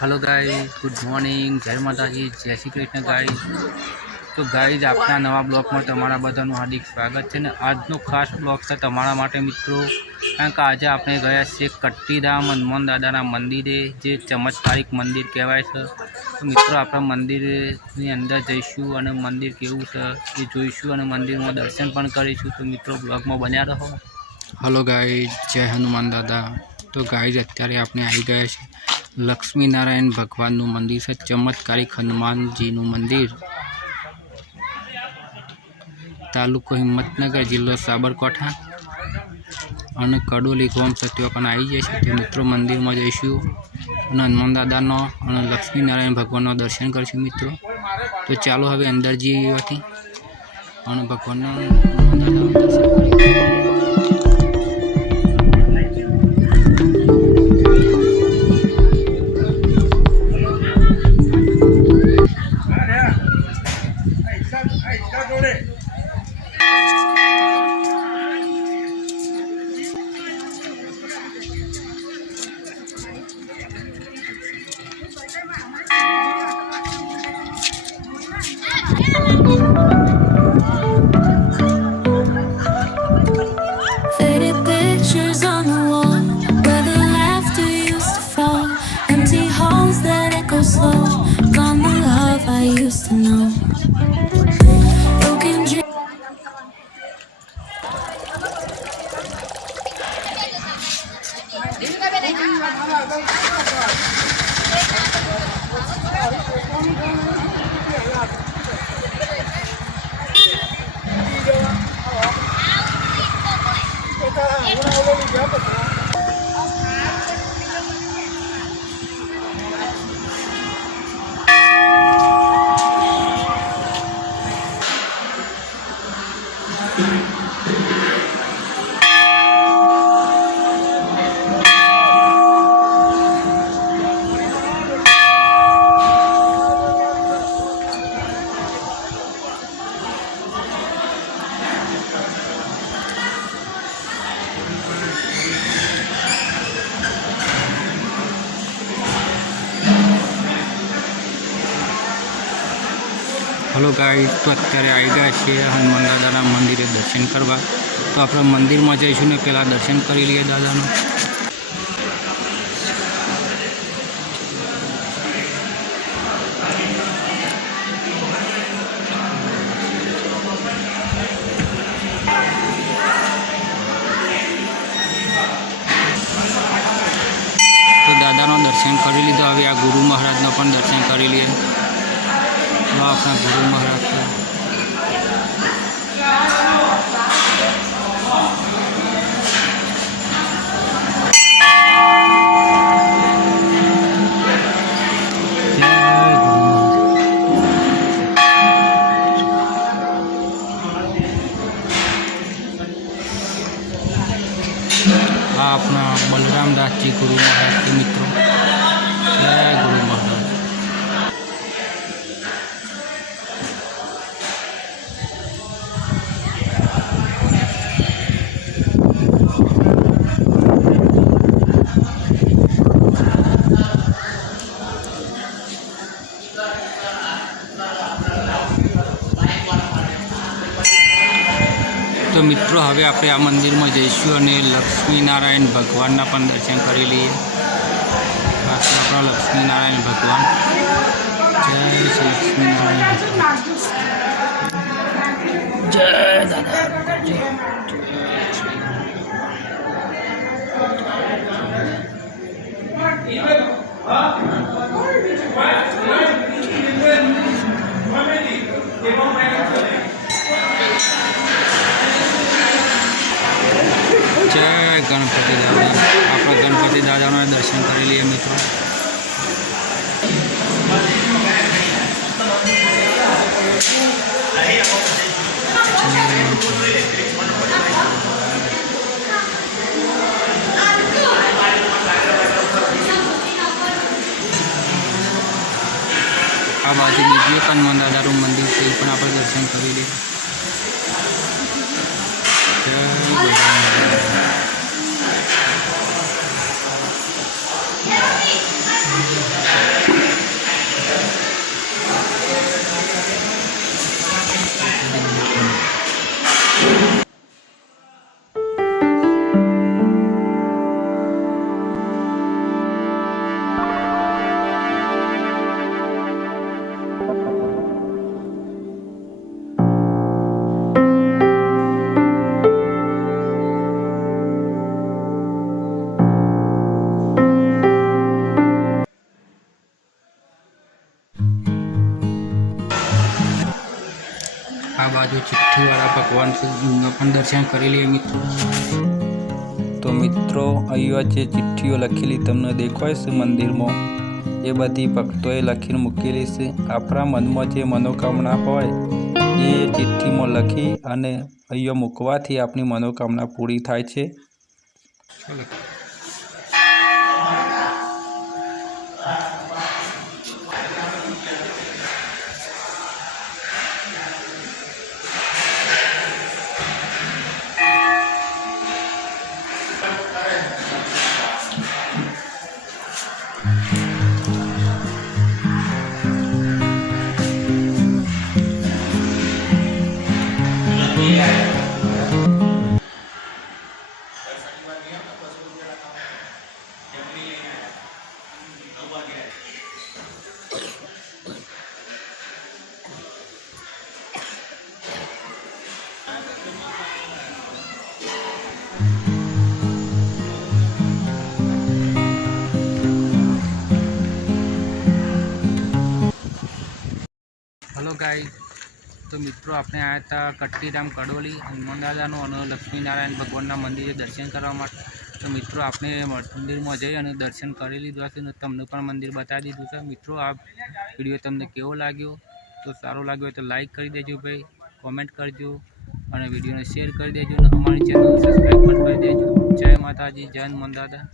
Hello guys, good morning, जय माताजी, जय श्री कृष्ण गाइस। तो गाइस आपना नवा ब्लॉग में तमारा बधाનું हार्दिक स्वागत है। आजनो खास ब्लॉग है तमारा माटे मित्रों, कारण के आज आपणे गया छे कट्टीधाम हनुमान दादाना मंदिरे, जे चमत्कारिक मंदिर कहेवाय छे। तो मित्रों आपणे मंदिरनी अंदर जईशुं अने मंदिर केवुं छे ए जोईशुं अने मंदिरमां दर्शन पण करीशुं। तो मित्रों ब्लॉगमां बन्या रहो। हेलो गाइस, जय हनुमान दादा। तो गाइस अत्यारे आपणे आई गया छे लक्ष्मीनारायण भगवान मंदिर है, चमत्कारिक हनुमान जी मंदिर, तालुको हिम्मतनगर, जिल्लो साबरकांठा और कडोली गाम से आई जाए। तो मित्रों मंदिर में जईशु और हनुमान दादा और लक्ष्मीनारायण भगवान दर्शन करशुं मित्रों। तो चलो हवे अंदर जीए और भगवान हनुमान दादा दर्शन करीए। Faded pictures on the wall where the laughter used to fall. Empty halls that echo slow. Gone the love I used to know. Broken dreams. Hello guys, तो अत्यारे आई गया छे हनुमान दादा मंदिर दर्शन करवा। तो आप मंदिर में जईशुं ने पहला दर्शन कर लीए दादा। तो दादा दर्शन कर लीधो। हवे आ गुरु महाराज पण दर्शन कर लीए। तो अपना गुरु महाराज है। अपना बलराम दास जी गुरु महाराज के मित्रों, जय गुरु महाराज। तो मित्रों हवे आपणे आ मंदिर में जईशुं और लक्ष्मीनारायण भगवान दर्शन कर लीए। अपना लक्ष्मीनारायण भगवान, जय श्री लक्ष्मीनारायण भगवान, जय दादा, जय गणपति दादा। आप गणपति दादा दर्शन कर लिए मित्रों। आ बाजू बीजू एक हनुमान दादा मंदिर से पण आप दर्शन कर लिए। जय બાજુ ચિઠ્ઠીવાળા ભગવાન છે, એમના પણ દર્શન કરી લઈએ મિત્રો. તો મિત્રો અહીંયા જે ચિઠ્ઠીઓ લખેલી તમને દેખાય છે મંદિરમાં, એ બધી ભક્તોએ લખીને મૂકેલી છે. આપણા મનમાં જે મનોકામના હોય એ ચિઠ્ઠીમાં લખી અને અહીંયા મૂકવાથી આપણી મનોકામના પૂરી થાય છે. હલો ગાઈસ, તો મિત્રો આપણે આવ્યા હતા કટ્ટીરામ કડોલી હનુમાન દાદાનું અને લક્ષ્મીનારાયણ ભગવાનના મંદિરે દર્શન કરવા માટે. તો મિત્રો આપણે મંદિરમાં જઈ અને દર્શન કરી લીધું હશે અને તમને પણ મંદિર બતાવી દીધું છે. મિત્રો આ વિડીયો તમને કેવો લાગ્યો? તો સારો લાગ્યો હોય તો લાઈક કરી દેજો ભાઈ, કોમેન્ટ કરજો અને વિડીયોને શેર કરી દેજો અને અમારી ચેનલ સબસ્ક્રાઈબ પણ કરી દેજો. જય માતાજી, જય હનુમાન દાદા.